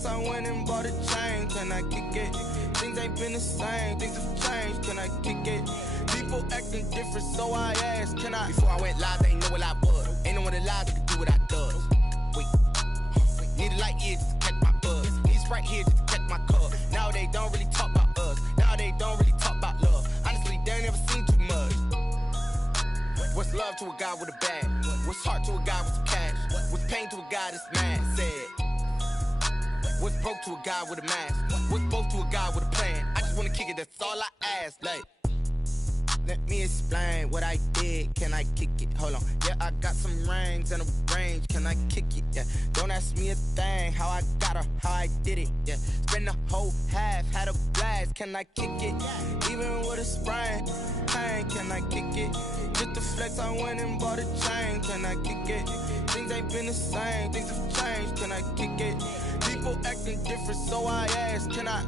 flex, I went and bought a chain. Can I kick it? Things ain't been the same, things have changed. Can I kick it? People acting different, so I asked, can I? Before I went live, they ain't know what I was. Ain't no one alive that could do what I does. Wait, need a light here just to catch my buzz. Need a Sprite here just to catch my cup. Now they don't really talk about us. Now they don't really talk about love. Honestly, they ain't never seen too much. What's love to a guy with a bag? What's heart to a guy with some cash? What's pain to a guy that's mad? Said. What's broke to a guy with a mask? What's both to a guy with a plan? I just wanna kick it, that's all I ask. Like, let me explain what I did. Can I kick it? Hold on. Yeah, I got some rings and a range. Can I kick it? Yeah. Don't ask me a thing. How I got her, how I did it. Yeah. Spend the whole half, had a blast. Can I kick it? Even with a sprain. Pain, can I kick it? Just the flex, I went and bought a chain. Can I kick it? Things ain't been the same. Things have changed. Can I kick it? People acting different, so I asked, can I?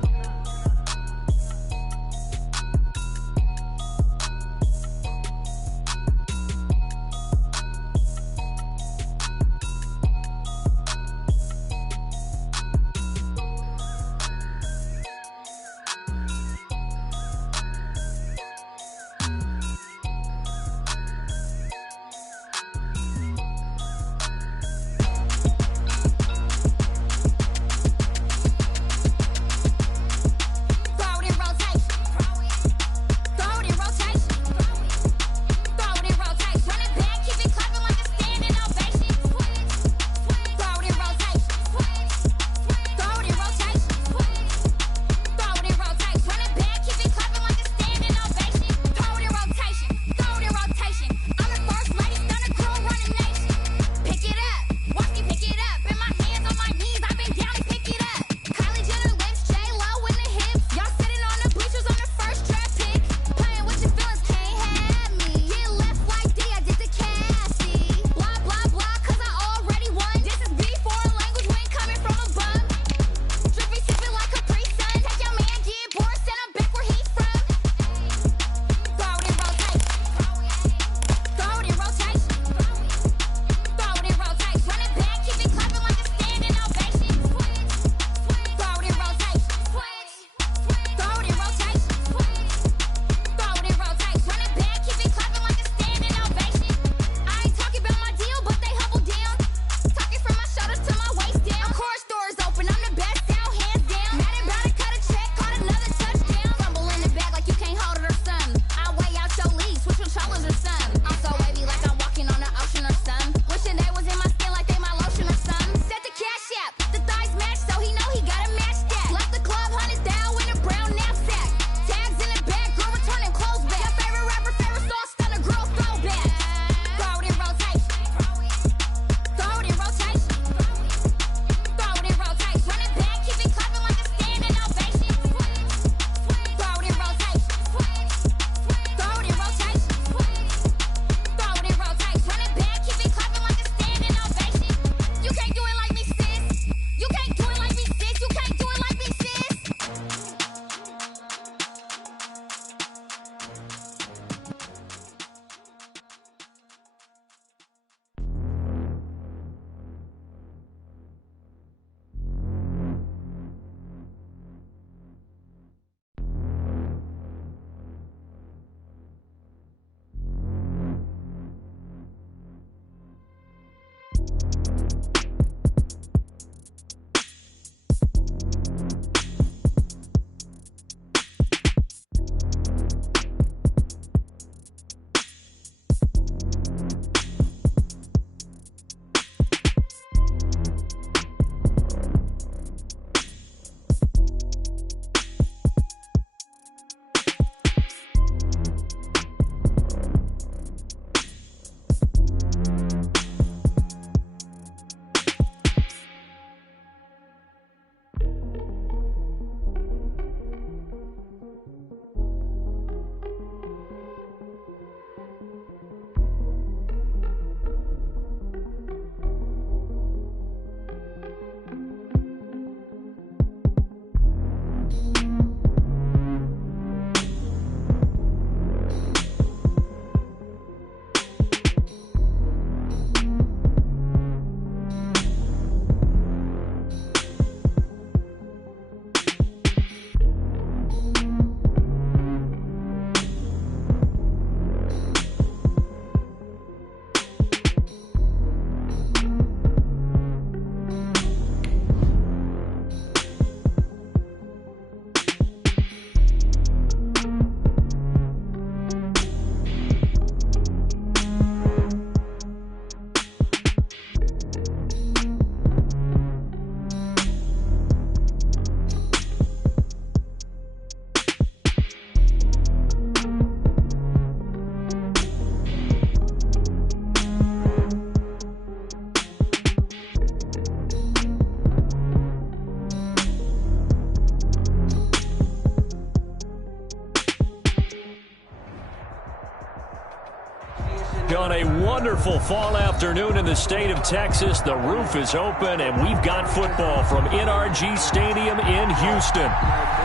a wonderful fall afternoon in the state of Texas. The roof is open, and we've got football from NRG Stadium in Houston.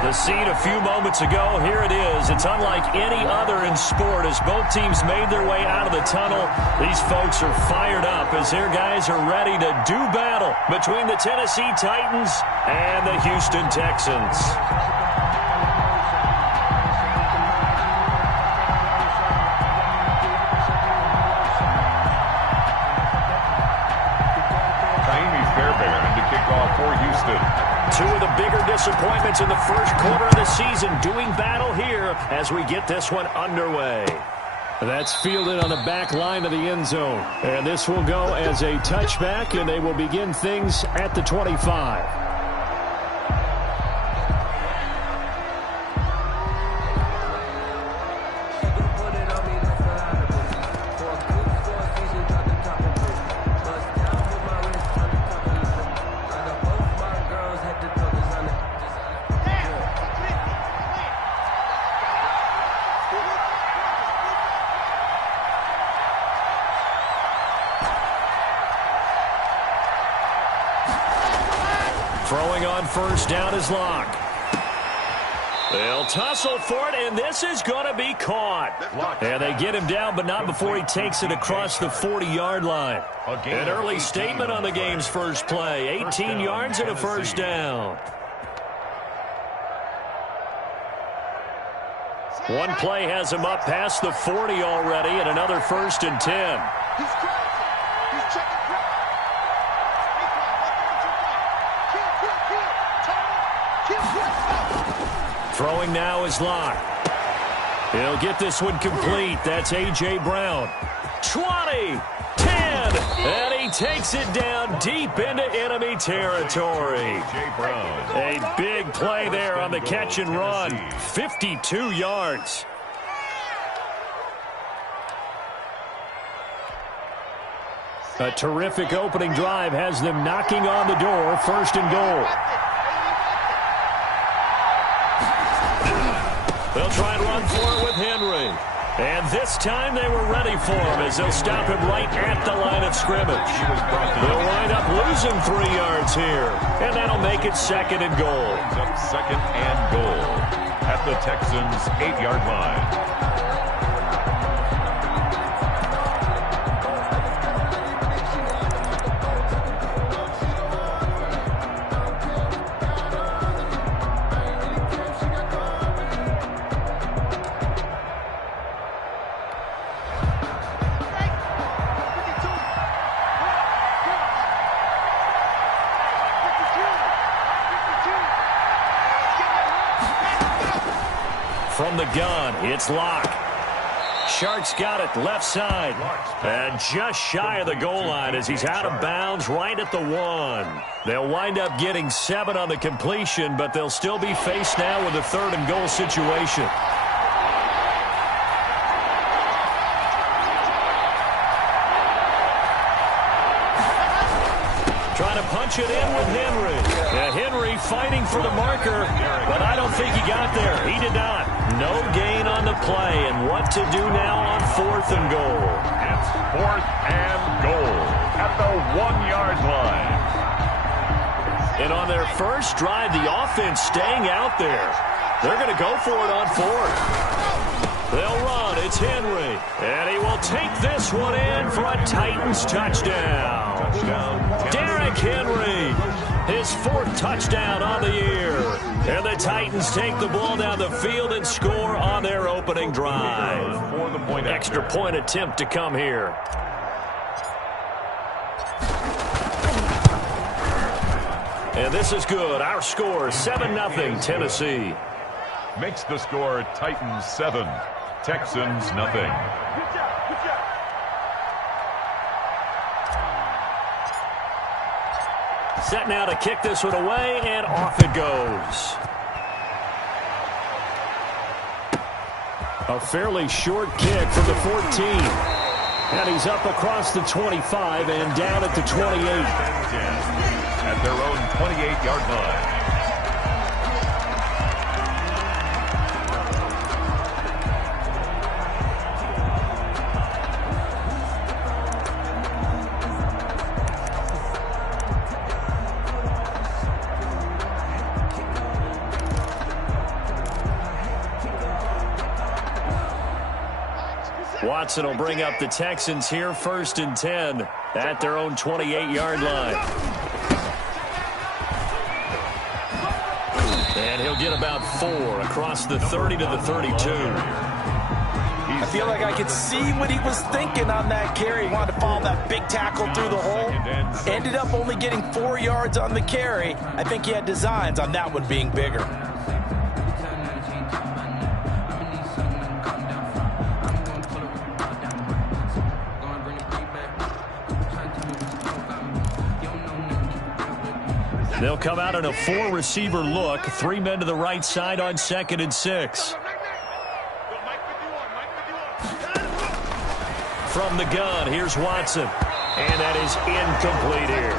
The scene a few moments ago, here it is. It's unlike any other in sport as both teams made their way out of the tunnel. These folks are fired up as their guys are ready to do battle between the Tennessee Titans and the Houston Texans. For Houston. Two of the bigger disappointments in the first quarter of the season doing battle here as we get this one underway. That's fielded on the back line of the end zone. And this will go as a touchback, and they will begin things at the 25. Throwing on first down is Locke. They'll tussle for it, and this is going to be caught. And they get him down, but not before he takes it across the 40-yard line. An early statement on the game's first play. 18 yards and a first down. One play has him up past the 40 already, and another 1st and 10. Throwing now is Locke. He'll get this one complete. That's A.J. Brown. 20, 10, and he takes it down deep into enemy territory. A.J. Brown. A big play there on the catch and run. 52 yards. A terrific opening drive has them knocking on the door. 1st and goal. They'll try and run for it with Henry. And this time they were ready for him as they'll stop him right at the line of scrimmage. They'll wind up losing 3 yards here. And that'll make it 2nd and goal. Up 2nd and goal at the Texans' 8-yard line. From the gun, it's Locke. Shark's got it left side. And just shy of the goal line as he's out of bounds right at the 1. They'll wind up getting 7 on the completion, but they'll still be faced now with a 3rd and goal situation. Trying to punch it in with Henry. Henry fighting for the marker, but I don't think he got there. He did not. No gain on the play, and what to do now on 4th and goal. It's 4th and goal at the 1-yard line. And on their first drive, the offense staying out there. They're going to go for it on 4th. They'll run. It's Henry. And he will take this one in for a Titans touchdown. Derrick Henry, his 4th touchdown on the year. And the Titans take the ball down the field and score on their opening drive. Extra point attempt to come here. And this is good. Our score, 7-0 Tennessee. Makes the score Titans 7, Texans nothing. Set now to kick this one away, and off it goes. A fairly short kick from the 14. And he's up across the 25 and down at the 28. At their own 28-yard line. Watson will bring up the Texans here, 1st and 10 at their own 28-yard line. And he'll get about 4 across the 30 to the 32. I feel like I could see what he was thinking on that carry. He wanted to follow that big tackle through the hole. Ended up only getting 4 yards on the carry. I think he had designs on that one being bigger. They'll come out in a 4-receiver look. 3 men to the right side on 2nd and 6. From the gun, here's Watson. And that is incomplete here.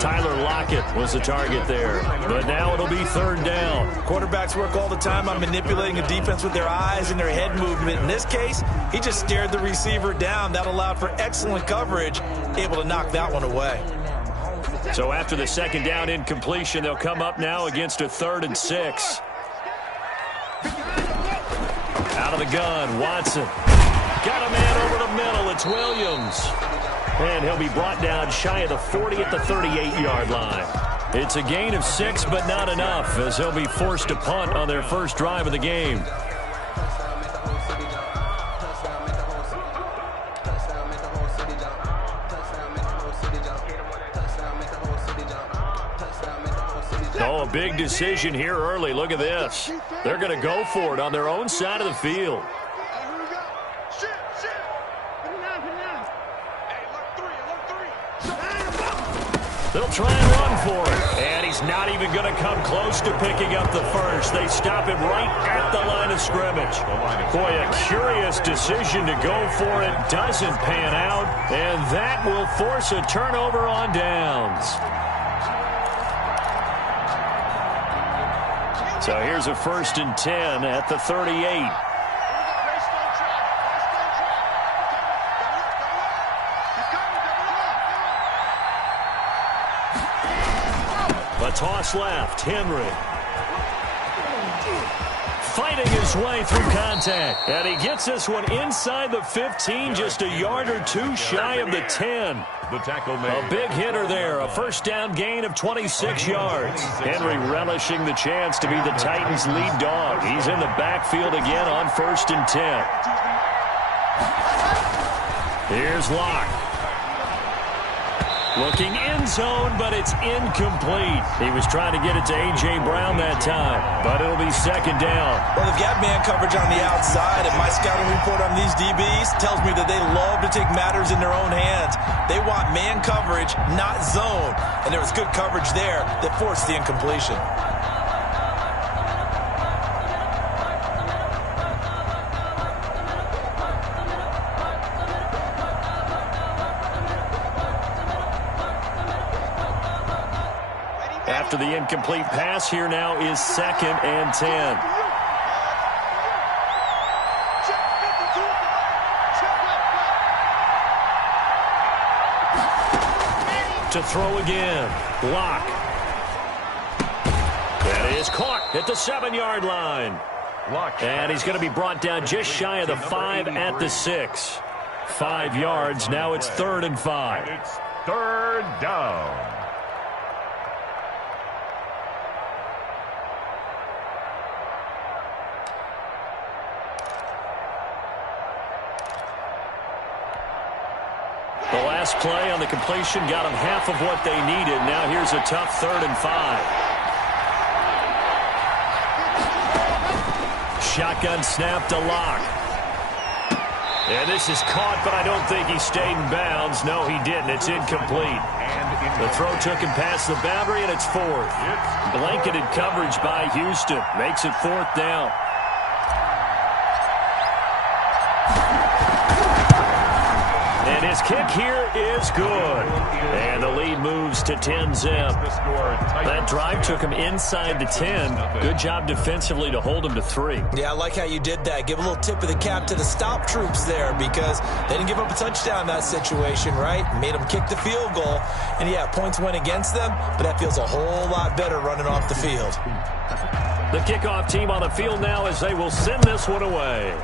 Tyler Lockett was the target there. But now it'll be 3rd down. Quarterbacks work all the time on manipulating a defense with their eyes and their head movement. In this case, he just stared the receiver down. That allowed for excellent coverage, able to knock that one away. So after the 2nd down incompletion, they'll come up now against a 3rd and 6. Out of the gun, Watson. Got a man over the middle. It's Williams. And he'll be brought down shy of the 40 at the 38-yard line. It's a gain of 6, but not enough, as they'll be forced to punt on their first drive of the game. Oh, a big decision here early. Look at this. They're going to go for it on their own side of the field. They'll try and run for it. And he's not even going to come close to picking up the first. They stop him right at the line of scrimmage. Boy, a curious decision to go for it. Doesn't pan out. And that will force a turnover on downs. So here's a 1st and 10 at the 38. A toss left. Henry fighting his way through contact. And he gets this one inside the 15, just a yard or 2 shy of the 10. The tackle made. A big hitter there. A 1st down gain of 26 yards. Henry relishing the chance to be the Titans' lead dog. He's in the backfield again on 1st and 10. Here's Locke. Looking end zone, but it's incomplete. He was trying to get it to A.J. Brown that time, but it'll be 2nd down. Well, they've got man coverage on the outside, and my scouting report on these DBs tells me that they love to take matters in their own hands. They want man coverage, not zone, and there was good coverage there that forced the incompletion. After the incomplete pass, here now is 2nd and 10. To throw again. Block. That is caught at the 7-yard line. And he's going to be brought down just shy of the 5 at the 6. 5 yards. Now it's 3rd and 5. It's 3rd down. The last play on the completion got them half of what they needed. Now here's a tough 3rd and 5. Shotgun snap to Locke. And this is caught, but I don't think he stayed in bounds. No, he didn't. It's incomplete. The throw took him past the boundary, and it's 4th. Blanketed coverage by Houston. Makes it 4th down. And his kick here is good. And the lead moves to 10-zip. That drive took him inside the 10. Good job defensively to hold him to 3. Yeah, I like how you did that. Give a little tip of the cap to the stop troops there, because they didn't give up a touchdown in that situation, right? Made them kick the field goal. And, yeah, points went against them, but that feels a whole lot better running off the field. The kickoff team on the field now as they will send this one away.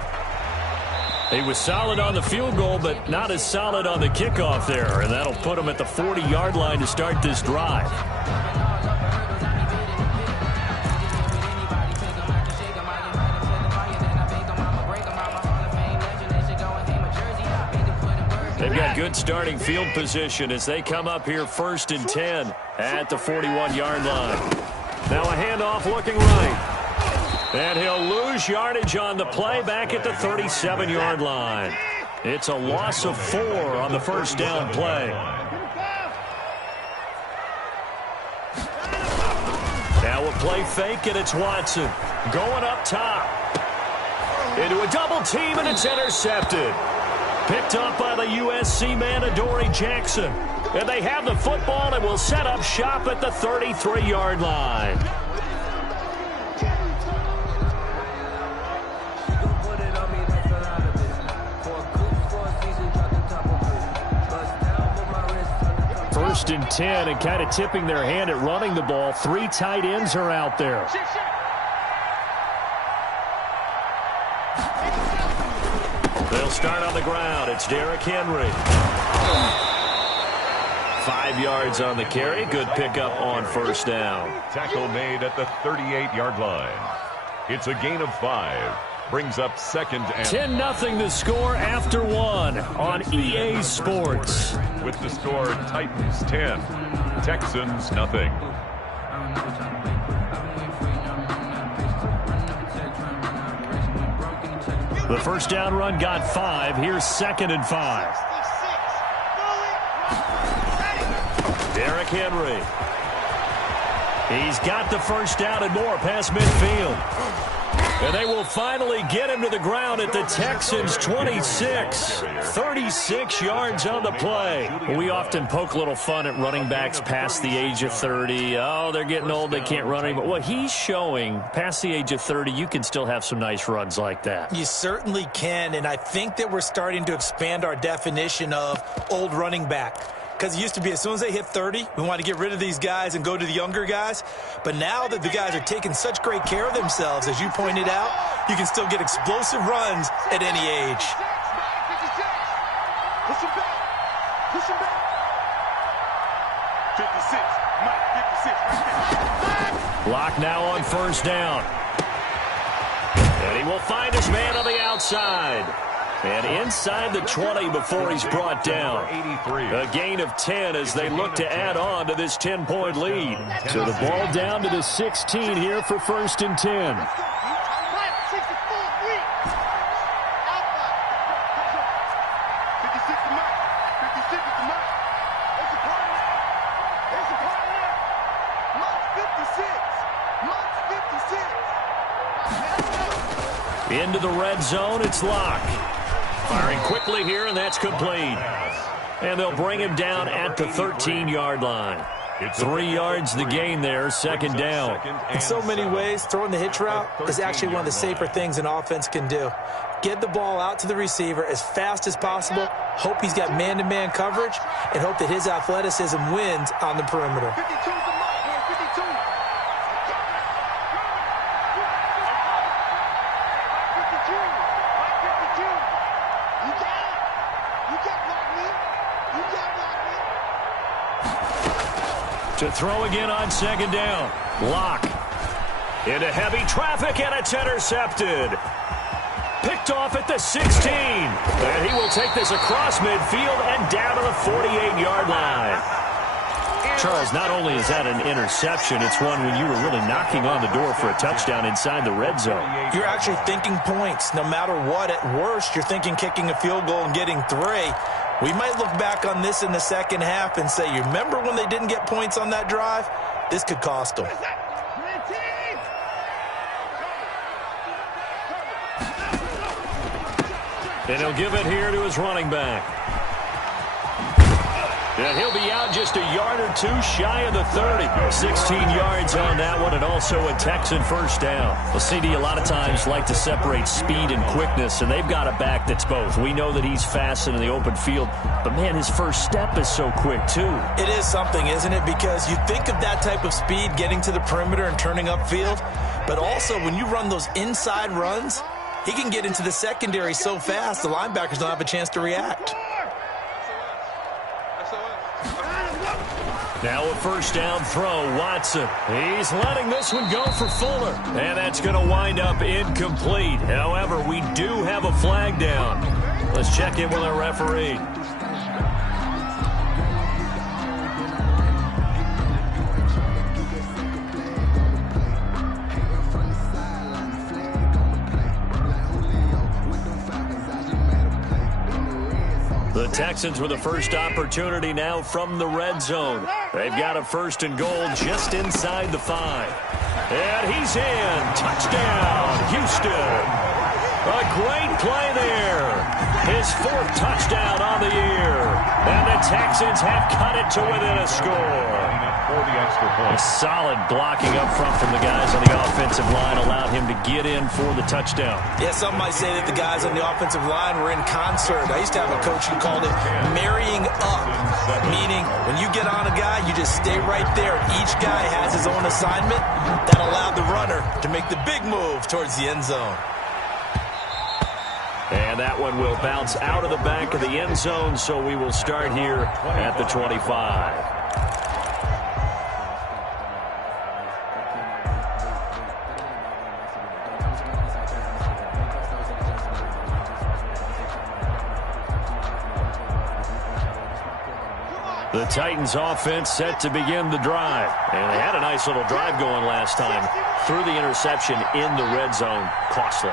He was solid on the field goal, but not as solid on the kickoff there, and that'll put him at the 40-yard line to start this drive. They've got good starting field position as they come up here 1st and 10 at the 41-yard line. Now a handoff looking right. And he'll lose yardage on the play back at the 37-yard line. It's a loss of 4 on the first down play. Now a play fake, and it's Watson going up top. Into a double team, and it's intercepted. Picked up by the USC man, Adoree Jackson. And they have the football and will set up shop at the 33-yard line. First and 10, and kind of tipping their hand at running the ball. 3 tight ends are out there. They'll start on the ground. It's Derrick Henry. 5 yards on the carry. Good pickup on first down. Tackle made at the 38-yard line. It's a gain of 5. Brings up 2nd and 10-0 the score after 1 on EA Sports. With the score, Titans 10, Texans nothing. The first down run got 5. Here's 2nd and 5. Derrick Henry. He's got the first down and more past midfield. And they will finally get him to the ground at the Texans' 26. 36 yards on the play. We often poke a little fun at running backs past the age of 30. Oh, they're getting old, they can't run anymore. Well, he's showing past the age of 30, you can still have some nice runs like that. You certainly can, and I think that we're starting to expand our definition of old running back. Because it used to be as soon as they hit 30, we want to get rid of these guys and go to the younger guys. But now that the guys are taking such great care of themselves, as you pointed out, you can still get explosive runs at any age. Push him back. Push him back. 56. Mike, 56. Lock now on first down. And he will find his man on the outside. And inside the 20 before he's brought down. A gain of 10 as they look to add on to this 10-point lead. So the ball down to the 16 here for 1st and 10. Into the red zone, it's Locke. Firing quickly here, and that's complete. And they'll bring him down at the 13-yard line. 3 yards the gain there, 2nd down. In so many ways, throwing the hitch route is actually one of the safer things an offense can do. Get the ball out to the receiver as fast as possible, hope he's got man-to-man coverage, and hope that his athleticism wins on the perimeter. To throw again on 2nd down. Locke into heavy traffic, and it's intercepted. Picked off at the 16. And he will take this across midfield and down to the 48-yard line. Charles, not only is that an interception, it's one when you were really knocking on the door for a touchdown inside the red zone. You're actually thinking points. No matter what, at worst, you're thinking kicking a field goal and getting 3. We might look back on this in the second half and say, you remember when they didn't get points on that drive? This could cost them. And he'll give it here to his running back. And he'll be out just a yard or 2 shy of the 30. 16 yards on that one, and also a Texan first down. Well, CD, a lot of times like to separate speed and quickness, and they've got a back that's both. We know that he's fast in the open field, but, man, his first step is so quick, too. It is something, isn't it? Because you think of that type of speed getting to the perimeter and turning upfield, but also when you run those inside runs, he can get into the secondary so fast, the linebackers don't have a chance to react. Now a first down throw, Watson. He's letting this one go for Fuller. And that's going to wind up incomplete. However, we do have a flag down. Let's check in with our referee. The Texans with the first opportunity now from the red zone. They've got a first and goal just inside the 5. And he's in. Touchdown, Houston. A great play there. His 4th touchdown on the year. And the Texans have cut it to within a score. For the extra point. Solid blocking up front from the guys on the offensive line allowed him to get in for the touchdown. Yeah, some might say that the guys on the offensive line were in concert. I used to have a coach who called it marrying up, meaning when you get on a guy, you just stay right there. Each guy has his own assignment. That allowed the runner to make the big move towards the end zone. And that one will bounce out of the back of the end zone, so we will start here at the 25. The Titans offense set to begin the drive. And they had a nice little drive going last time. Threw the interception in the red zone. Costly.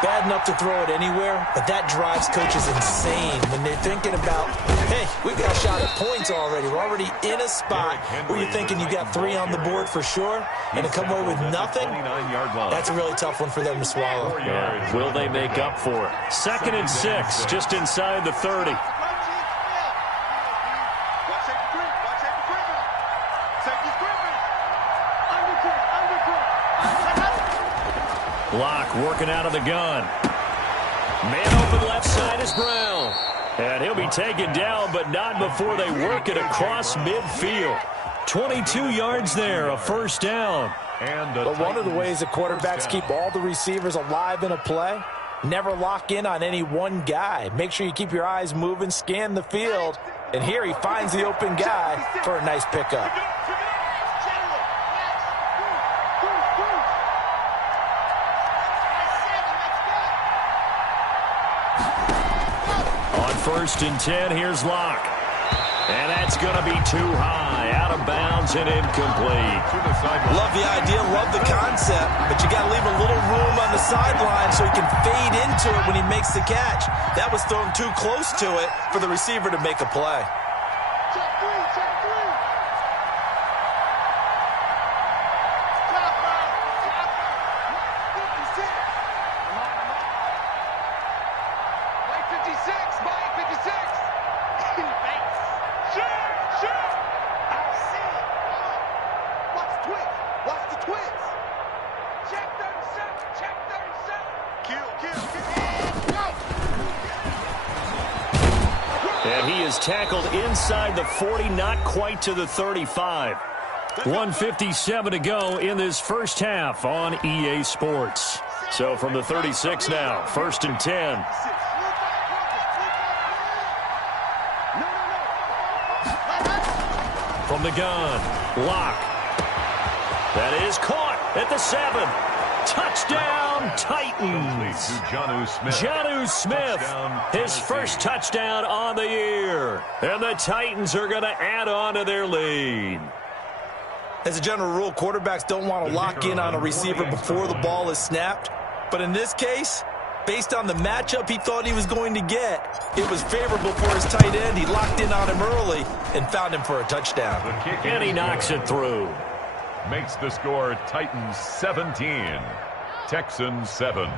Bad enough to throw it anywhere, but that drives coaches insane when they're thinking about, hey, we've got a shot at points already. We're already in a spot where you're thinking you got 3 on the board for sure, and to come away with nothing, that's a really tough one for them to swallow. Yeah. Will they make up for it? 2nd and 6, just inside the 30. Block working out of the gun. Man open left side is Brown. And he'll be taken down, but not before they work it across midfield. 22 yards there, a first down. But one of the ways that quarterbacks keep all the receivers alive in a play, never lock in on any one guy. Make sure you keep your eyes moving, scan the field. And here he finds the open guy for a nice pickup. First and 10, here's Locke. And that's going to be too high, out of bounds and incomplete. Love the idea, love the concept, but you got to leave a little room on the sideline so he can fade into it when he makes the catch. That was thrown too close to it for the receiver to make a play. Tackled inside the 40, not quite to the 35. 1:57 to go in this first half on EA Sports. So from the 36 now, 1st and 10. From the gun, Locke. That is caught at the 7. Touchdown, Titans. Jonnu Smith, his first touchdown on the year. And the Titans are going to add on to their lead. As a general rule, quarterbacks don't want to lock in on a receiver before the ball is snapped. But in this case, based on the matchup he thought he was going to get, it was favorable for his tight end. He locked in on him early and found him for a touchdown. And he knocks it through. Makes the score Titans 17, Texans 7.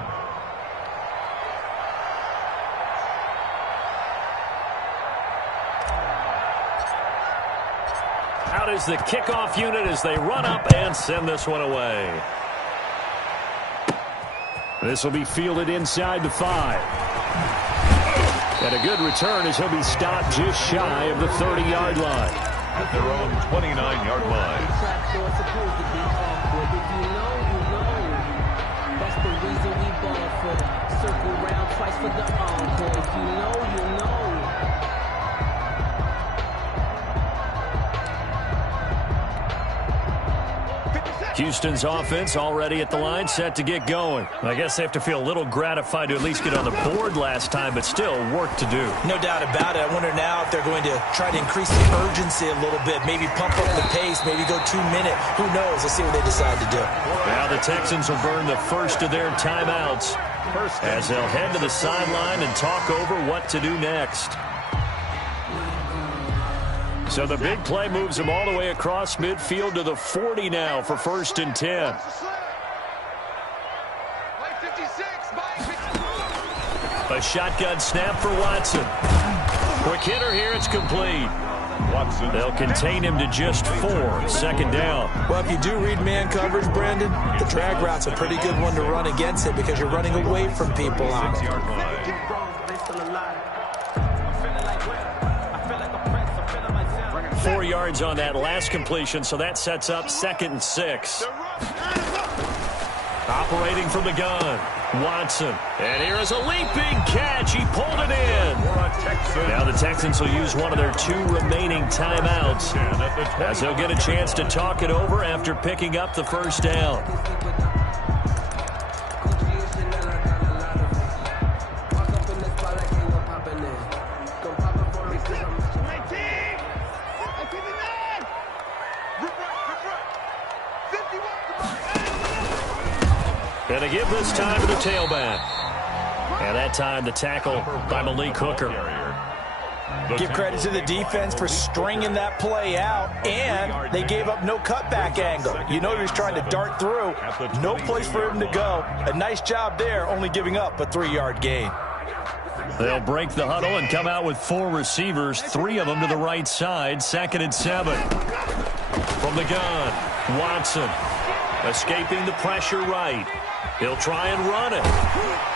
Out is the kickoff unit as they run up and send this one away. This will be fielded inside the 5. And a good return as he'll be stopped just shy of the 30-yard line. At their own 29-yard line. Houston's offense already at the line, set to get going. I guess they have to feel a little gratified to at least get on the board last time, but still work to do. No doubt about it. I wonder now if they're going to try to increase the urgency a little bit, maybe pump up the pace, maybe go 2 minute. Who knows? Let's see what they decide to do. Now the Texans will burn the first of their timeouts as they'll head to the sideline and talk over what to do next. So the big play moves them all the way across midfield to the 40 now for 1st and 10. A shotgun snap for Watson. Quick hitter here, it's complete. Watson. They'll contain him to just 4, 2nd down. Well, if you do read man coverage, Brandon, the drag route's a pretty good one to run against it because you're running away from people on it. 4 yards on that last completion, so that sets up 2nd and 6. Operating from the gun, Watson. And here is a leaping catch. He pulled it in. Now the Texans will use one of their 2 remaining timeouts as they'll get a chance to talk it over after picking up the 1st down. And they give this time to the tailback. And that time the tackle by Malik Hooker. Give credit to the defense for stringing that play out, and they gave up no cutback angle. You know he was trying to dart through. No place for him to go. A nice job there, only giving up a 3-yard gain. They'll break the huddle and come out with 4 receivers, 3 of them to the right side, 2nd and 7. From the gun, Watson escaping the pressure right. He'll try and run it.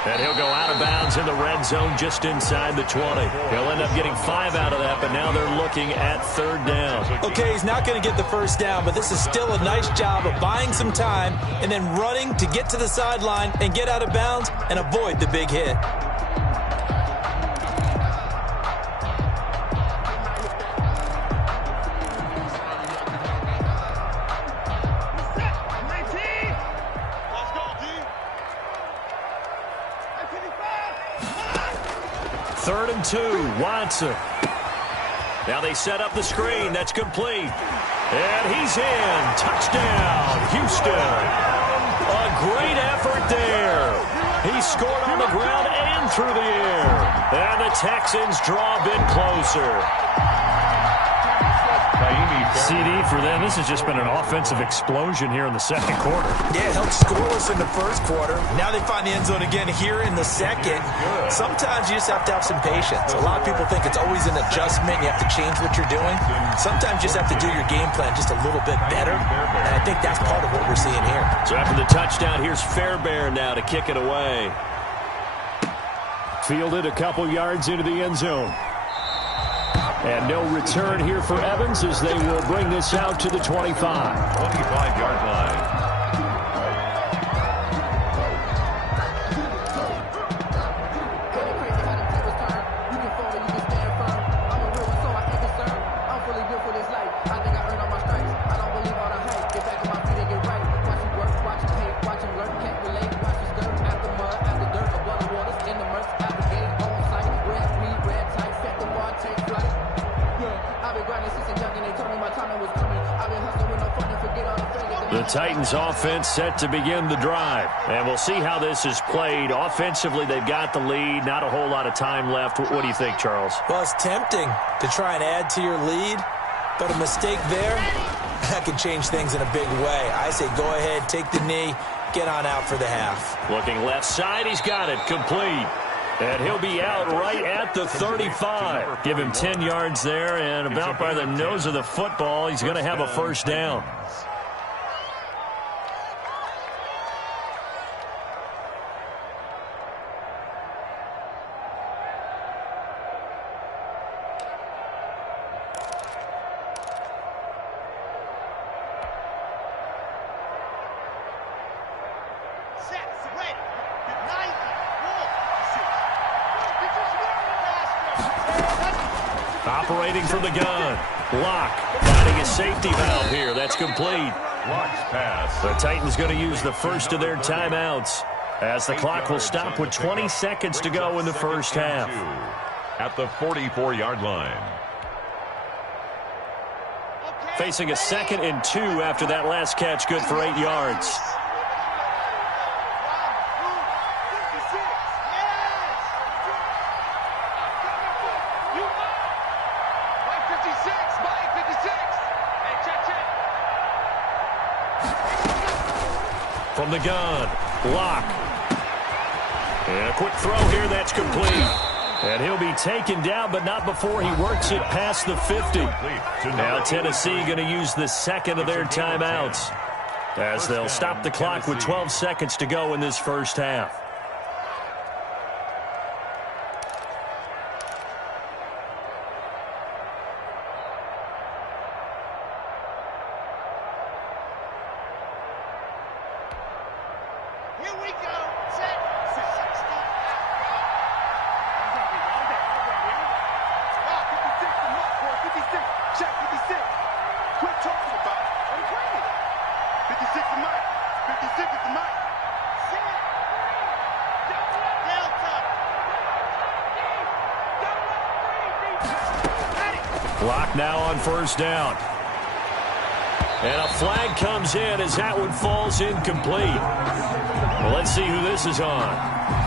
And he'll go out of bounds in the red zone just inside the 20. He'll end up getting 5 out of that, but now they're looking at 3rd down. Okay, he's not going to get the 1st down, but this is still a nice job of buying some time and then running to get to the sideline and get out of bounds and avoid the big hit. Third and 2, Watson. Now they set up the screen. That's complete. And he's in. Touchdown, Houston. A great effort there. He scored on the ground and through the air. And the Texans draw a bit closer. CD for them. This has just been an offensive explosion here in the 2nd quarter. Yeah, held scoreless in the 1st quarter. Now they find the end zone again here in the 2nd. Sometimes you just have to have some patience. A lot of people think it's always an adjustment. You have to change what you're doing. Sometimes you just have to do your game plan just a little bit better. And I think that's part of what we're seeing here. So after the touchdown, here's Fairbairn now to kick it away. Fielded a couple yards into the end zone. And no return here for Evans as they will bring this out to the 25. 25-yard line. The Titans offense set to begin the drive. And we'll see how this is played. Offensively, they've got the lead. Not a whole lot of time left. What do you think, Charles? Well, it's tempting to try and add to your lead, but a mistake there, that can change things in a big way. I say go ahead, take the knee, get on out for the half. Looking left side, he's got it. Complete. And he'll be out right at the 35. Give him 10 yards there, and about by the nose of the football, he's going to have a 1st down. Operating from the gun. Lock finding a safety valve here. That's complete. Blocks pass. The Titans going to use the first of their timeouts as the clock will stop with 20 seconds to go in the first half. At the 44-yard line. Facing a 2nd and 2 after that last catch, good for 8 yards. From the gun, Locke. And a quick throw here, that's complete. And he'll be taken down, but not before he works it past the 50. Now Tennessee going to use the second of their timeouts as they'll stop the clock with 12 seconds to go in this first half. Clock now on first down. And a flag comes in as that one falls incomplete. Well, let's see who this is on.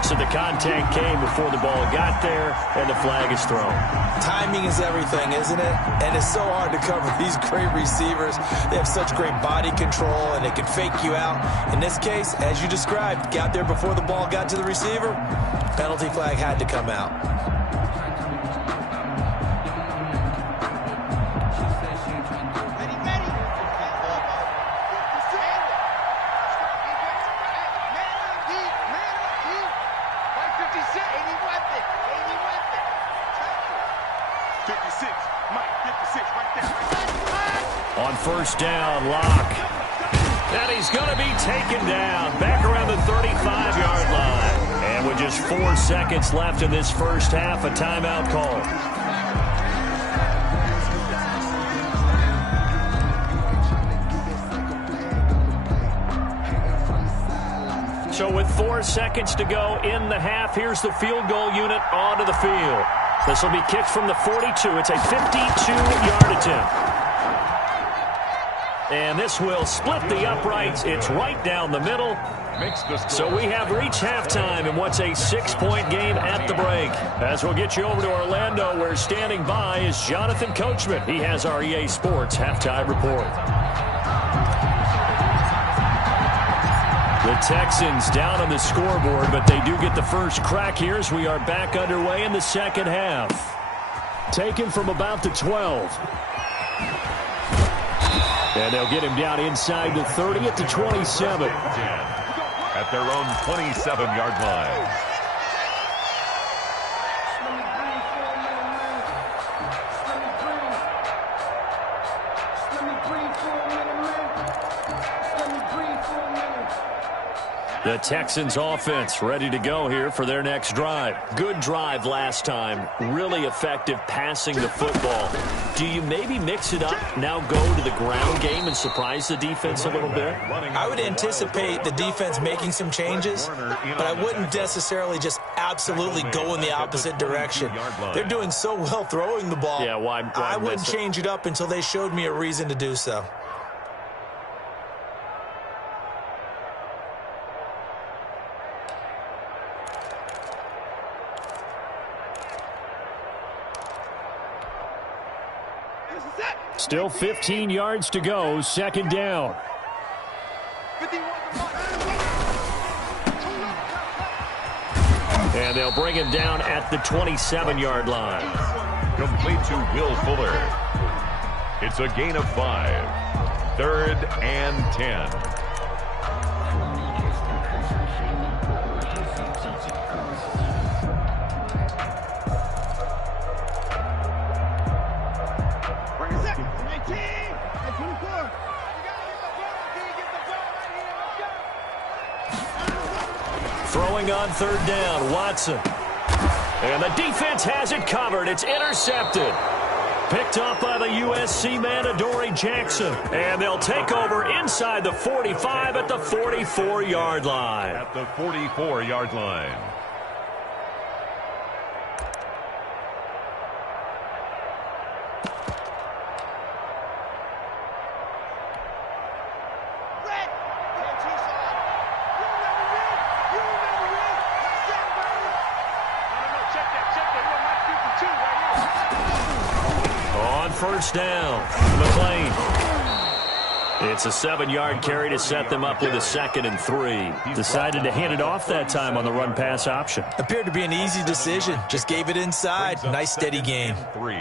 So the contact came before the ball got there, and the flag is thrown. Timing is everything, isn't it? And it's so hard to cover these great receivers. They have such great body control, and they can fake you out. In this case, as you described, got there before the ball got to the receiver. Penalty flag had to come out. On first down, Locke. And he's going to be taken down back around the 35-yard line. And with just 4 seconds left in this first half, a timeout call. So with 4 seconds to go in the half, here's the field goal unit onto the field. This will be kicked from the 42. It's a 52-yard attempt. And this will split the uprights. It's right down the middle. So we have reached halftime in what's a 6-point game at the break. As we'll get you over to Orlando, where standing by is Jonathan Coachman. He has our EA Sports halftime report. The Texans down on the scoreboard, but they do get the first crack here as we are back underway in the second half. Taken from about the 12. And they'll get him down inside the 30 at the 27. At their own 27-yard line. The Texans offense ready to go here for their next drive. Good drive last time. Really effective passing the football. Do you maybe mix it up, now go to the ground game and surprise the defense a little bit? I would anticipate the defense making some changes, but I wouldn't necessarily just absolutely go in the opposite direction. They're doing so well throwing the ball. Yeah, why I wouldn't change it up until they showed me a reason to do so. Still 15 yards to go, second down. And they'll bring him down at the 27-yard line. Complete to Will Fuller. It's a gain of 5. 3rd and 10. Throwing on 3rd down, Watson. And the defense has it covered. It's intercepted. picked up by the USC man, Adoree Jackson. And they'll take over inside the 45 at the 44-yard line. At the 44-yard line. First down, McLean. It's a 7-yard carry to set them up with a 2nd and 3. Decided to hand it off that time on the run-pass option. Appeared to be an easy decision. Just gave it inside. Nice steady gain. 3.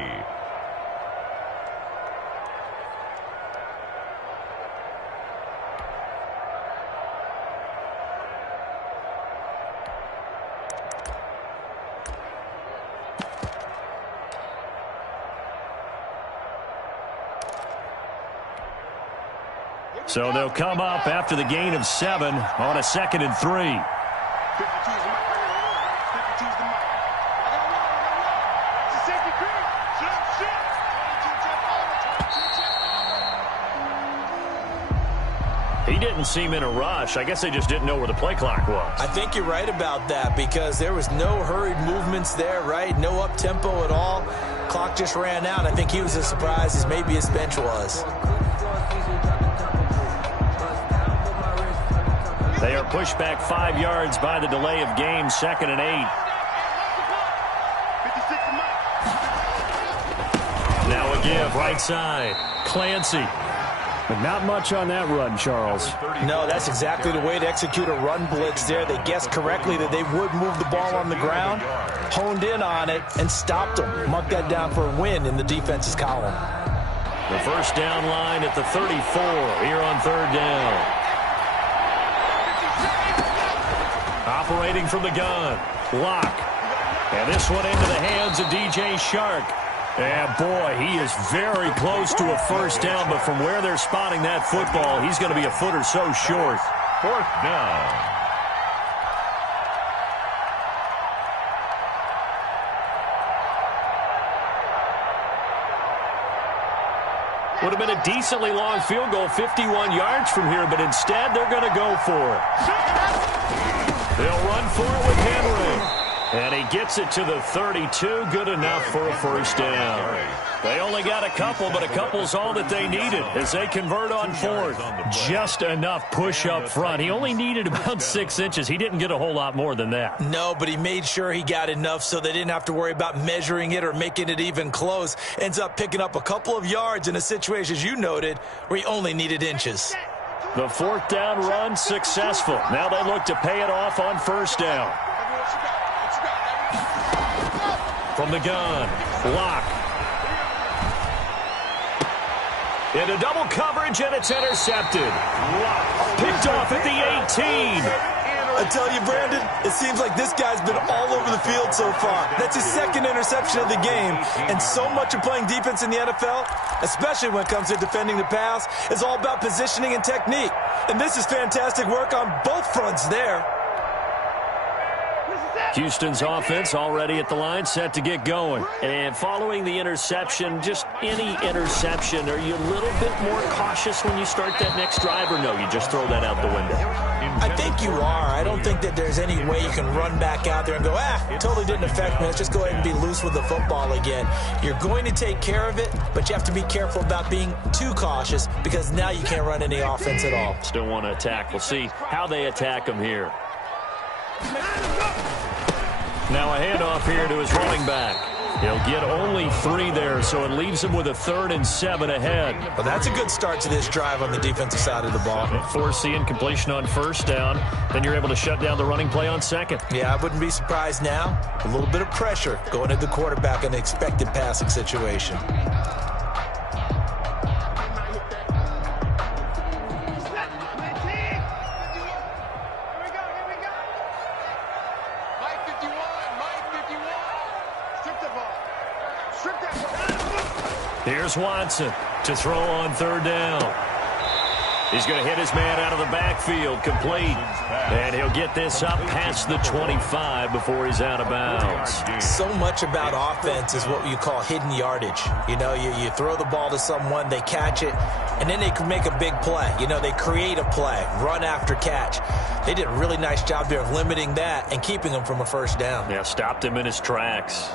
So they'll come up after the gain of 7 on a 2nd and 3. He didn't seem in a rush. I guess they just didn't know where the play clock was. I think you're right about that because there was no hurried movements there, right? No up-tempo at all. Clock just ran out. I think he was as surprised as maybe his bench was. They are pushed back 5 yards by the delay of game, 2nd and 8. Now a give, right side. Clancy. But not much on that run, Charles. No, that's exactly the way to execute a run blitz there. They guessed correctly that they would move the ball on the ground, honed in on it, and stopped them. Mark that down for a win in the defense's column. The first down line at the 34 here on 3rd down. Operating from the gun. Lock. And this one into the hands of DJ Shark. And, boy, he is very close to a first down, but from where they're spotting that football, he's going to be a foot or so short. 4th down. Would have been a decently long field goal, 51 yards from here, but instead they're going to go for it. They'll run for it with Henry. And he gets it to the 32. Good enough for a first down. They only got a couple, but a couple's all that they needed as they convert on 4th. Just enough push up front. He only needed about 6 inches. He didn't get a whole lot more than that. No, but he made sure he got enough so they didn't have to worry about measuring it or making it even close. Ends up picking up a couple of yards in a situation, as you noted, where he only needed inches. The 4th down run successful. Now they look to pay it off on first down. From the gun, Lock. Into double coverage, and it's intercepted. Picked off at the 18. I tell you, Brandon, it seems like this guy's been all over the field so far. That's his 2nd interception of the game, and so much of playing defense in the NFL, especially when it comes to defending the pass, is all about positioning and technique. And this is fantastic work on both fronts there. Houston's offense already at the line, set to get going. And following the interception, just any interception, are you a little bit more cautious when you start that next drive, or no, you just throw that out the window? I think you are. I don't think that there's any way you can run back out there and go, totally didn't affect me. Let's just go ahead and be loose with the football again. You're going to take care of it, but you have to be careful about being too cautious because now you can't run any offense at all. Still want to attack. We'll see how they attack them here. Now a handoff here to his running back. He'll get only 3 there, so it leaves him with a 3rd and 7 ahead. Well, that's a good start to this drive on the defensive side of the ball. Force the incompletion on first down. Then you're able to shut down the running play on 2nd. Yeah, I wouldn't be surprised now. A little bit of pressure going at the quarterback in the expected passing situation. Here's Watson to throw on 3rd down. He's going to hit his man out of the backfield, complete. And he'll get this up past the 25 before he's out of bounds. So much about offense is what you call hidden yardage. You know, you throw the ball to someone, they catch it, and then they can make a big play. You know, they create a play, run after catch. They did a really nice job there of limiting that and keeping him from a first down. Yeah, stopped him in his tracks.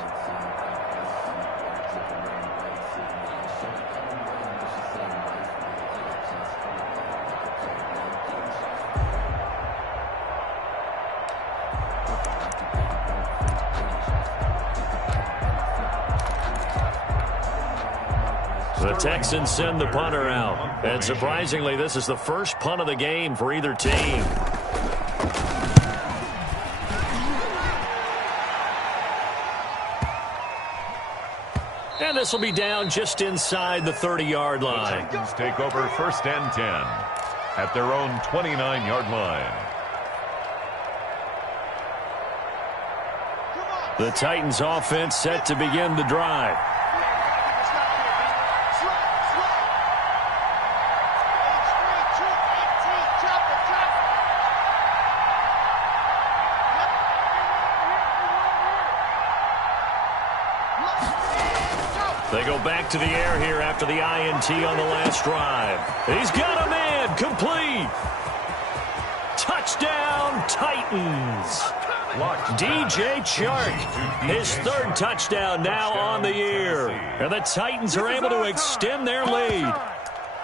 The Texans send the punter out. And surprisingly, this is the first punt of the game for either team. And this will be down just inside the 30-yard line. The Titans take over 1st and 10 at their own 29-yard line. The Titans offense set to begin the drive. They go back to the air here after the INT on the last drive. He's got a man, complete. Touchdown, Titans. DJ Chark, his 3rd touchdown now on the year. And the Titans are able to extend their lead.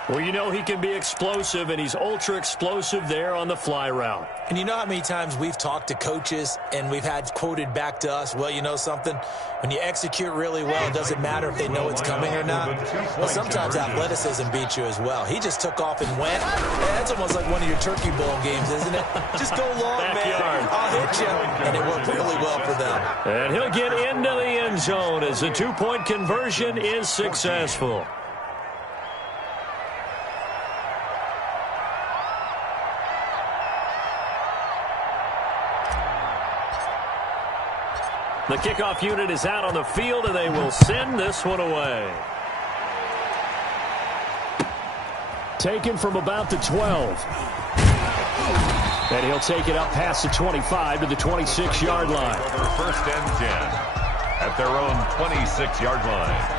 Well, you know he can be explosive, and he's ultra explosive there on the fly route. And you know how many times we've talked to coaches and we've had quoted back to us, well, you know something? When you execute really well, it doesn't matter if they know it's coming or not. Well, sometimes athleticism beats you as well. He just took off and went. Yeah, that's almost like one of your Turkey Bowl games, isn't it? Just go long, man. I'll hit you. And it worked really well for them. And he'll get into the end zone as the 2-point conversion is successful. The kickoff unit is out on the field, and they will send this one away. Taken from about the 12. And he'll take it up past the 25 to the 26-yard line. Over 1st and 10 at their own 26-yard line.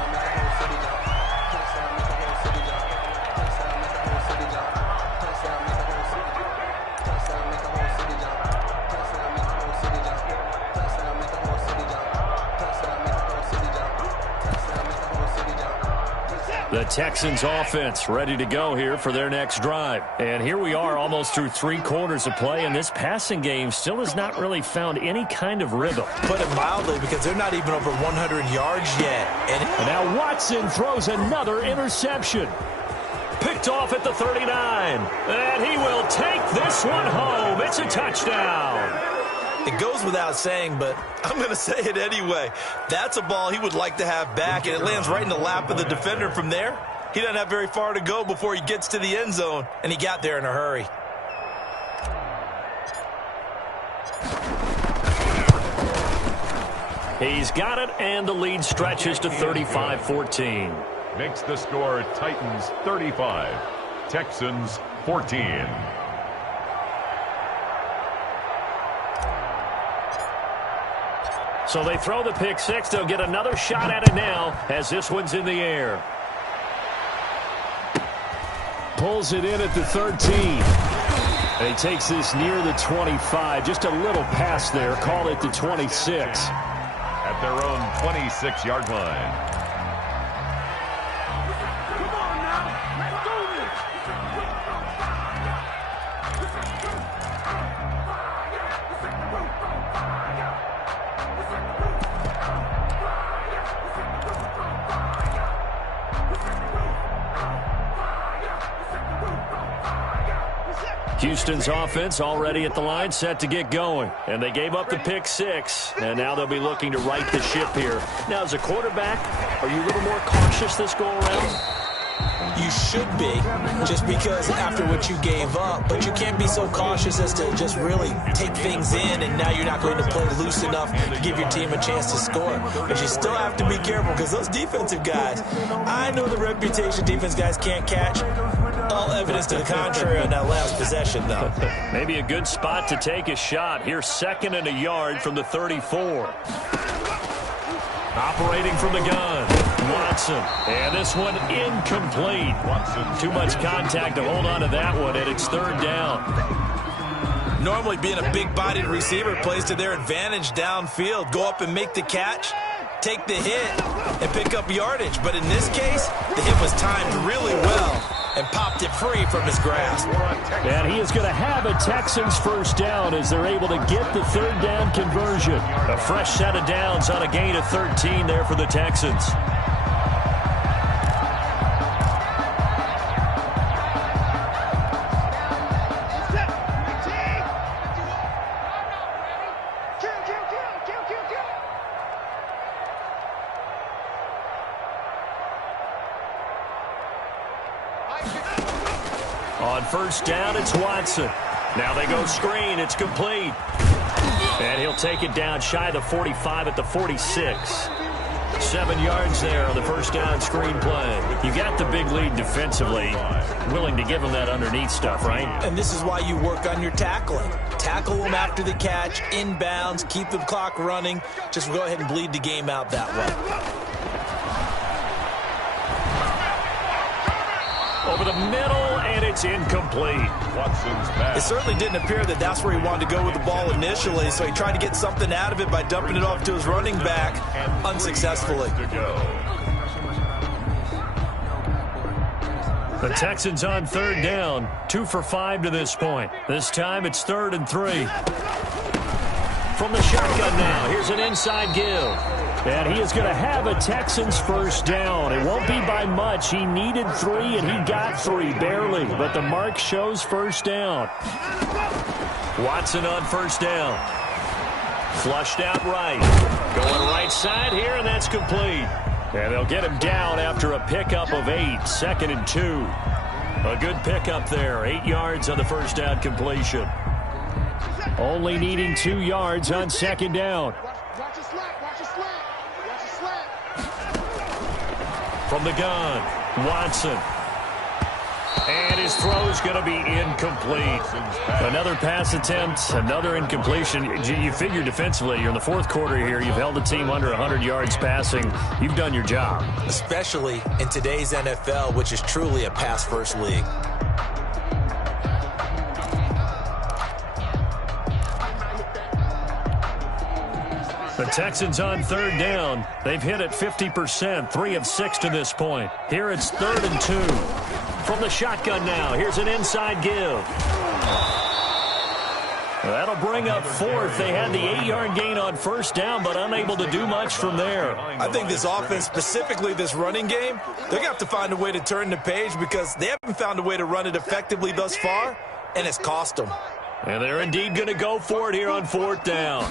The Texans offense ready to go here for their next drive. And here we are almost through 3 quarters of play, and this passing game still has not really found any kind of rhythm. Put it mildly, because they're not even over 100 yards yet. And now Watson throws another interception. Picked off at the 39. And he will take this one home. It's a touchdown. It goes without saying, but I'm going to say it anyway. That's a ball he would like to have back, and it lands right in the lap of the defender from there. He doesn't have very far to go before he gets to the end zone, and he got there in a hurry. He's got it, and the lead stretches to 35-14. Makes the score Titans 35, Texans 14. So they throw the pick six. They'll get another shot at it now as this one's in the air. Pulls it in at the 13. And he takes this near the 25. Just a little pass there. Call it the 26. At their own 26-yard line. Houston's offense already at the line, set to get going. And they gave up the pick six, and now they'll be looking to right the ship here. Now, as a quarterback, are you a little more cautious this go-around? You should be, just because after what you gave up, but you can't be so cautious as to just really take things in, and now you're not going to play loose enough to give your team a chance to score. But you still have to be careful, because those defensive guys, I know the reputation defense guys can't catch. All evidence to the contrary on that last possession, though. Maybe a good spot to take a shot. Here's 2nd and a yard from the 34. Operating from the gun, Watson. And this one incomplete. Too much contact to hold on to that one, and it's 3rd down. Normally being a big-bodied receiver plays to their advantage downfield. Go up and make the catch, take the hit, and pick up yardage. But in this case, the hit was timed really well and popped it free from his grasp. And he is going to have a Texans 1st down as they're able to get the 3rd down conversion. A fresh set of downs on a gain of 13 there for the Texans. On 1st down, it's Watson. Now they go screen. It's complete. And he'll take it down shy of the 45 at the 46. 7 yards there on the 1st down screen play. You got the big lead defensively. Willing to give them that underneath stuff, right? And this is why you work on your tackling. Tackle them after the catch, inbounds, keep the clock running. Just go ahead and bleed the game out that way. Over the middle, and it's incomplete. It certainly didn't appear that that's where he wanted to go with the ball initially, so he tried to get something out of it by dumping it off to his running back unsuccessfully. The Texans on 3rd down, 2 for 5 to this point. This time it's 3rd and 3. From the shotgun now, here's an inside give. And he is going to have a Texans 1st down. It won't be by much. He needed 3, and he got 3, barely. But the mark shows 1st down. Watson on 1st down. Flushed out right. Going right side here, and that's complete. And they'll get him down after a pickup of 8, 2nd and 2. A good pickup there, 8 yards on the 1st down completion. Only needing 2 yards on 2nd down. From the gun, Watson. And his throw's going to be incomplete. Another pass attempt, another incompletion. You figure defensively, you're in the 4th quarter here. You've held the team under 100 yards passing. You've done your job. Especially in today's NFL, which is truly a pass-first league. The Texans on 3rd down. They've hit it 50%, 3 of 6 to this point. Here it's 3rd and 2. From the shotgun now, here's an inside give. That'll bring up 4th. They had the 8-yard gain on 1st down, but unable to do much from there. I think this offense, specifically this running game, they're going to have to find a way to turn the page because they haven't found a way to run it effectively thus far, and it's cost them. And they're indeed going to go for it here on 4th down.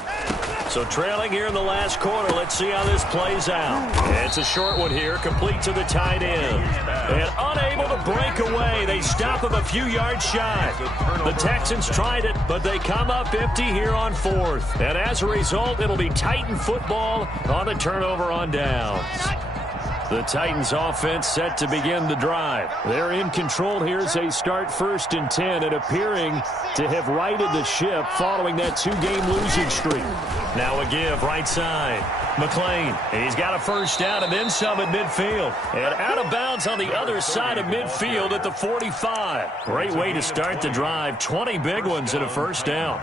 So trailing here in the last quarter, let's see how this plays out. It's a short one here, complete to the tight end. And unable to break away. They stop him a few yards shy. The Texans tried it, but they come up empty here on 4th. And as a result, it'll be Titan football on the turnover on downs. The Titans offense set to begin the drive. They're in control here as they start 1st and 10 and appearing to have righted the ship following that 2-game losing streak. Now a give right side. McLean, he's got a 1st down and then some at midfield. And out of bounds on the other side of midfield at the 45. Great way to start the drive. 20 big ones and a 1st down.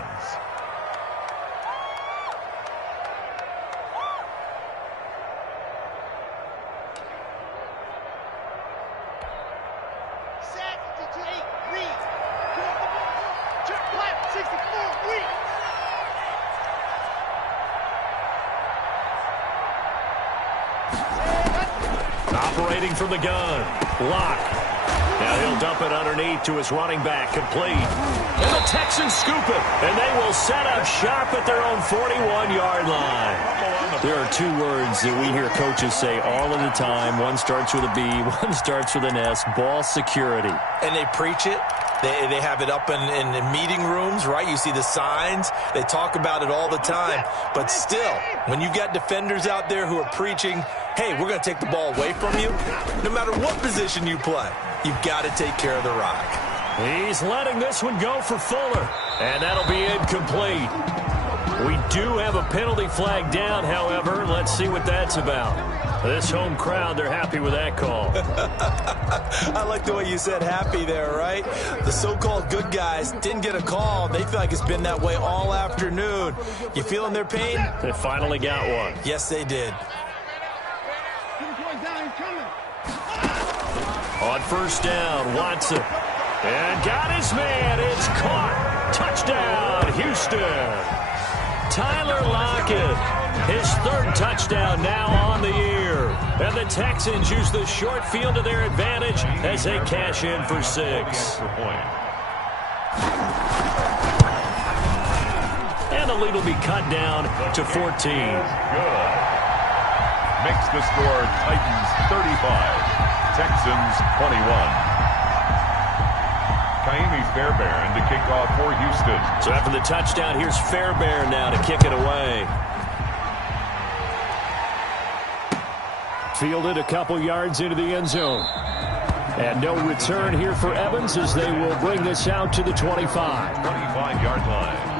Operating from the gun. Lock. Now he'll dump it underneath to his running back. Complete. And the Texans scoop it. And they will set up shop at their own 41-yard line. There are 2 words that we hear coaches say all of the time. One starts with a B, one starts with an S. Ball security. And they preach it. They have it up in meeting rooms, right? You see the signs. They talk about it all the time. But still, when you got defenders out there who are preaching, hey, we're going to take the ball away from you, no matter what position you play, you've got to take care of the rock. He's letting this one go for Fuller, and that'll be incomplete. We do have a penalty flag down, however. Let's see what that's about. This home crowd, they're happy with that call. I like the way you said happy there, right? The so-called good guys didn't get a call. They feel like it's been that way all afternoon. You feeling their pain? They finally got one. Yes, they did. On first down, Watson. And got his man. It's caught. Touchdown, Houston. Tyler Lockett, his third touchdown now on the year. And the Texans use the short field to their advantage as they cash in for 6. And the lead will be cut down to 14. Good. Makes the score Titans 35, Texans 21. Kaimi Fairbairn to kick off for Houston. So after the touchdown, here's Fairbairn now to kick it away. Fielded a couple yards into the end zone. And no return here for Evans as they will bring this out to the 25. 25-yard line.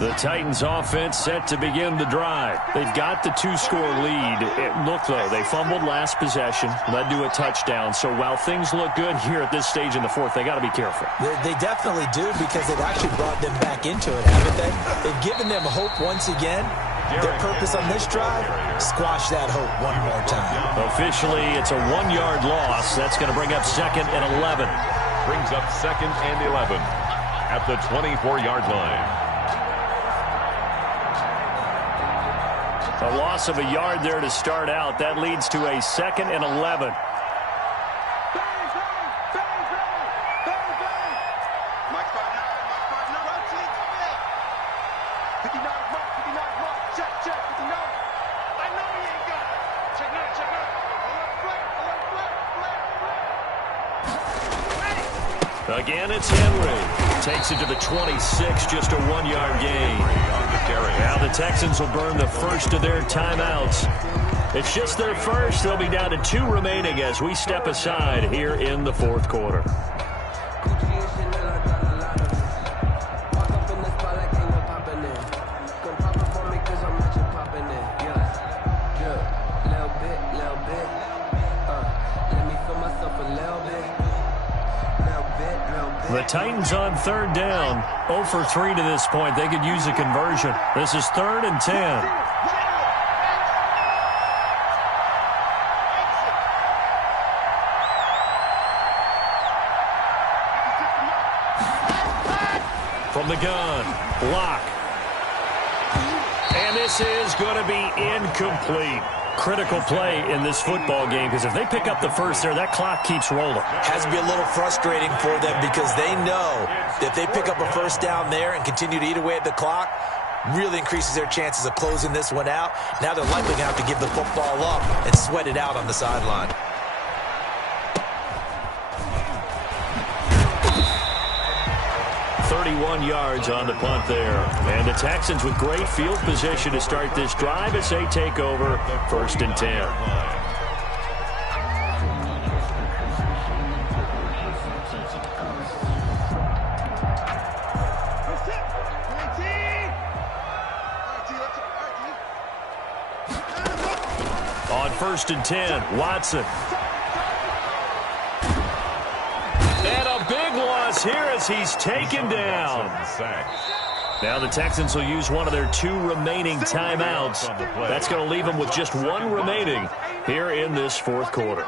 The Titans offense set to begin the drive. They've got the 2-score lead. Look, though, they fumbled last possession, led to a touchdown. So while things look good here at this stage in the fourth, they got to be careful. They definitely do, because they've actually brought them back into it, haven't they? They've given them hope once again. Their purpose on this drive, squash that hope one more time. Officially, it's a 1-yard loss. That's going to bring up 2nd and 11. Brings up 2nd and 11 at the 24-yard line. A loss of a yard there to start out. That leads to a 2nd and 11. Again, it's Henry. Takes it to the 26, just a 1-yard gain. Now the Texans will burn the first of their timeouts. It's just their first. They'll be down to 2 remaining as we step aside here in the fourth quarter. The Titans on 3rd down, 0 for 3 to this point. They could use a conversion. This is 3rd and 10. From the gun, block. And this is going to be incomplete. Critical play in this football game, because if they pick up the first there, that clock keeps rolling. Has to be a little frustrating for them, because they know that if they pick up a first down there and continue to eat away at the clock, really increases their chances of closing this one out. Now they're likely going to have to give the football up and sweat it out on the sideline. Yards on the punt there. And the Texans with great field position to start this drive as they take over 1st and 10. On 1st and 10, Watson. Here as he's taken down. Now the Texans will use one of their 2 remaining timeouts. That's going to leave them with just 1 remaining here in this fourth quarter.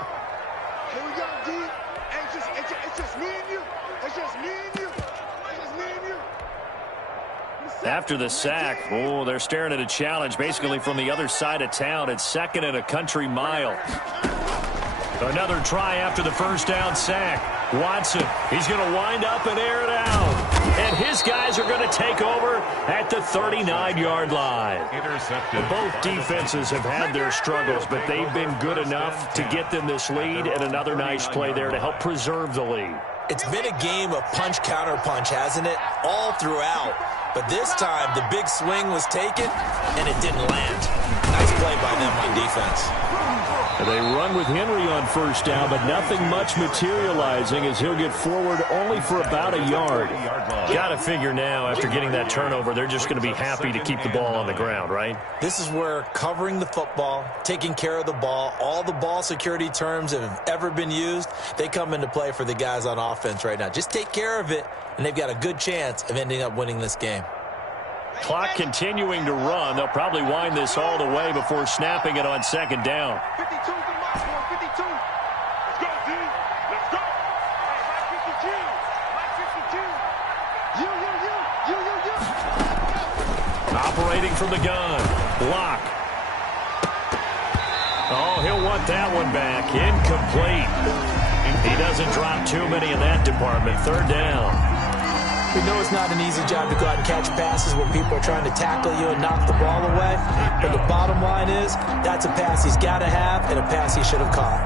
After the sack, they're staring at a challenge basically from the other side of town. It's 2nd and a country mile. Another try after the first down sack. Watson, he's going to wind up and air it out. And his guys are going to take over at the 39-yard line. Intercepted. Both defenses have had their struggles, but they've been good enough to get them this lead, and another nice play there to help preserve the lead. It's been a game of punch-counter-punch, hasn't it? All throughout. But this time, the big swing was taken, and it didn't land. Nice play by them on defense. They run with Henry on first down, but nothing much materializing as he'll get forward only for about a yard. Got to figure now, after getting that turnover, they're just going to be happy to keep the ball on the ground, right? This is where covering the football, taking care of the ball, all the ball security terms that have ever been used, they come into play for the guys on offense right now. Just take care of it, and they've got a good chance of ending up winning this game. Clock continuing to run. They'll probably wind this all the way before snapping it on second down. 52 to the mark, 52. Let's go, D. Let's go. Hey, Mike 52. You. Operating from the gun. Block. Oh, he'll want that one back. Incomplete. He doesn't drop too many in that department. Third down. We know it's not an easy job to go out and catch passes when people are trying to tackle you and knock the ball away. But the bottom line is, that's a pass he's got to have and a pass he should have caught.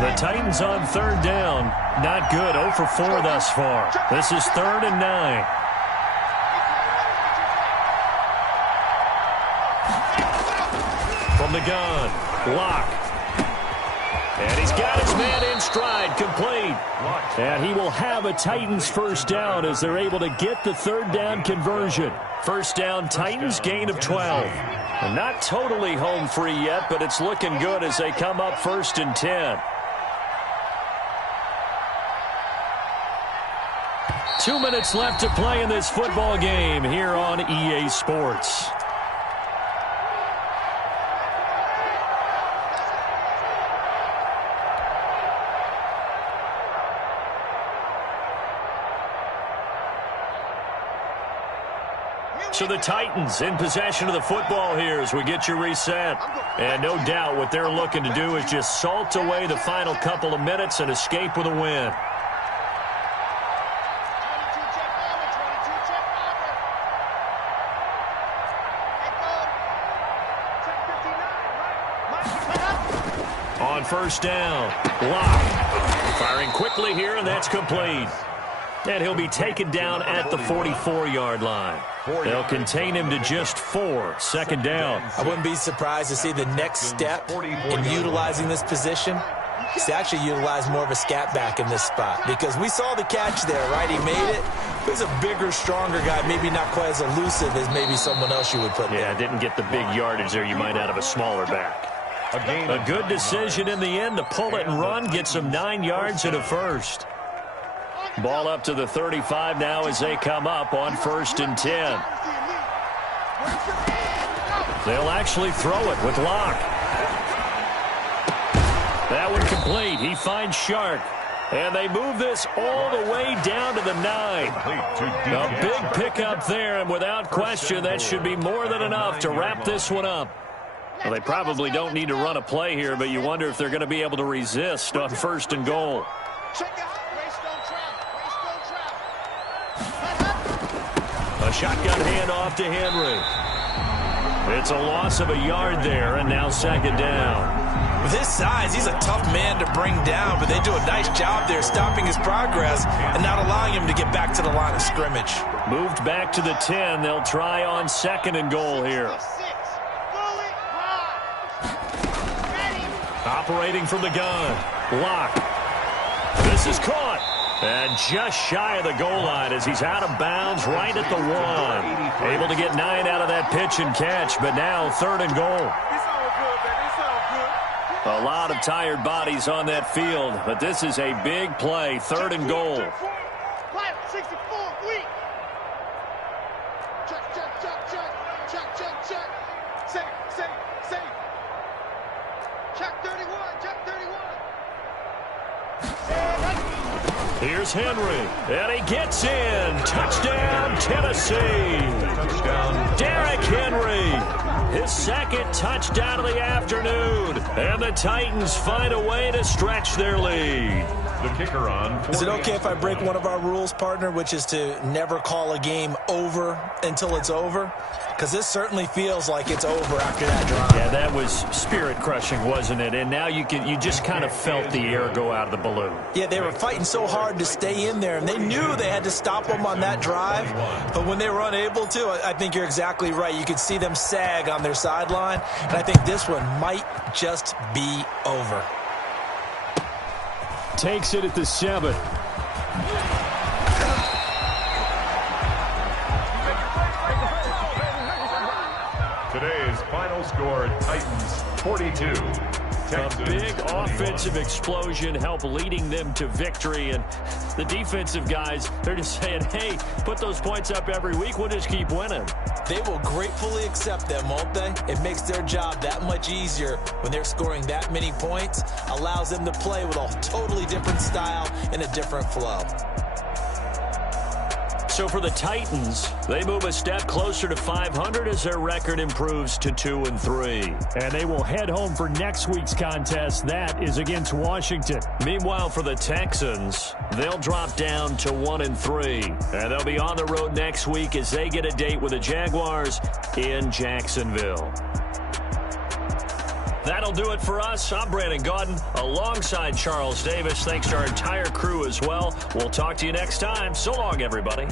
The Titans on third down. Not good. 0 for 4 thus far. This is 3rd and 9. From the gun. Lock. And he's got his man in stride, complete. And he will have a Titans first down as they're able to get the third down conversion. First down, Titans, gain of 12. And not totally home free yet, but it's looking good as they come up 1st and 10. 2 minutes left to play in this football game here on EA Sports. So the Titans in possession of the football here as we get you reset. And no doubt what they're looking to do is just salt away the final couple of minutes and escape with a win. On first down, Lock. Firing quickly here, and that's complete. And he'll be taken down at the 44-yard line. They'll contain him to just 4. Second down. I wouldn't be surprised to see the next step in utilizing this position is to actually utilize more of a scat back in this spot. Because we saw the catch there, right? He made it. He's a bigger, stronger guy, maybe not quite as elusive as maybe someone else you would put there. Yeah, didn't get the big yardage there you might out of a smaller back. A good decision in the end to pull it and run, gets him 9 yards and a first. Ball up to the 35 now as they come up on 1st and 10. They'll actually throw it with Lock. That one complete. He finds Shark. And they move this all the way down to the 9. A big pickup there, and without question, that should be more than enough to wrap this one up. Well, they probably don't need to run a play here, but you wonder if they're going to be able to resist on 1st and goal. A shotgun handoff to Henry. It's a loss of a yard there, and now 2nd down. With his size, he's a tough man to bring down, but they do a nice job there stopping his progress and not allowing him to get back to the line of scrimmage. Moved back to the 10. They'll try on 2nd and goal here. Operating from the gun. Lock. This is caught. And just shy of the goal line as he's out of bounds right at the 1. Able to get 9 out of that pitch and catch, but now 3rd and goal. A lot of tired bodies on that field, but this is a big play. 3rd and goal. Here's Henry, and he gets in. Touchdown, Tennessee. Touchdown, Derrick Henry. His 2nd touchdown of the afternoon. And the Titans find a way to stretch their lead. The kicker on. Is it okay if I break one of our rules, partner, which is to never call a game over until it's over? because this certainly feels like it's over after that drive. Yeah, that was spirit-crushing, wasn't it? And now you just kind of felt the air go out of the balloon. Yeah, they were fighting so hard to stay in there, and they knew they had to stop them on that drive. But when they were unable to, I think you're exactly right. You could see them sag on their sideline, and I think this one might just be over. Takes it at the 7. Today's final score, Titans 42. A big offensive explosion helped leading them to victory. And the defensive guys, they're just saying, hey, put those points up every week. We'll just keep winning. They will gratefully accept them, won't they? It makes their job that much easier when they're scoring that many points. Allows them to play with a totally different style and a different flow. So for the Titans, they move a step closer to 500 as their record improves to 2-3. And they will head home for next week's contest. That is against Washington. Meanwhile, for the Texans, they'll drop down to 1-3. And they'll be on the road next week as they get a date with the Jaguars in Jacksonville. That'll do it for us. I'm Brandon Gaudin alongside Charles Davis. Thanks to our entire crew as well. We'll talk to you next time. So long, everybody.